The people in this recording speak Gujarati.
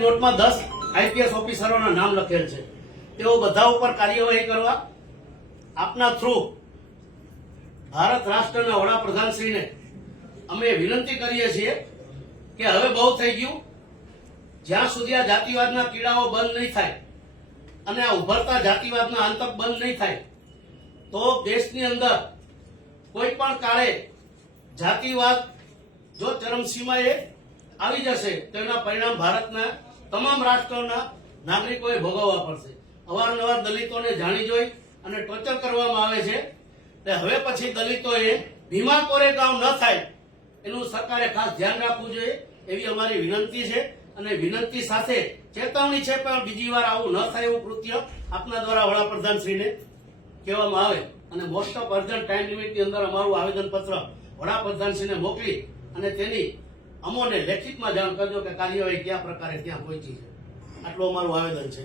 નોટમાં 10 આઈપીએસ ઓફિસરોના નામ લખેલ છે. તેઓ બધા ઉપર કાર્યવાહી કરવા આપના થ્રુ ભારત રાષ્ટ્રના વડાપ્રધાનશ્રીને અમે વિનંતી કરીએ છીએ કે હવે બહુ થઈ ગયું. જ્યાં સુધી આ જાતિવાદના કીડાઓ બંધ નહીં થાય અને આ ઉભરતા જાતિવાદના આતંક બંધ નહીં થાય તો દેશની અંદર કોઈ પણ કાળે જાતિવાદ જો ચરમસીમાએ આવી જશે તો એના પરિણામ ભારતના તમામ રાષ્ટ્રોના નાગરિકોએ ભોગવવા પડશે. અવારનવાર દલિતોને જાણી જોઈ અને ટોર્ચર કરવામાં આવે છે. તે હવે પછી દલિતોએ ભીમા કોરેગાંવ ન થાય એનું સરકારે ખાસ ધ્યાન રાખવું જોઈએ એવી અમારી વિનંતી છે. અને વિનંતી સાથે ચેતવણી છે પણ બીજી વાર આવું ન થાય એવું કૃત્ય આપના દ્વારા વડાપ્રધાનશ્રીને કહેવામાં આવે અને મોસ્ટ ઓફ અર્જન્ટ ટાઈમ લિમિટની અંદર અમારું આવેદનપત્ર વડાપ્રધાનશ્રીને મોકલી અને તેની અમોને લેખિતમાં જાણ કરજો કે કાર્યવાહી કયા પ્રકારે ત્યાં પહોંચી છે. આટલું અમારું આવેદન છે.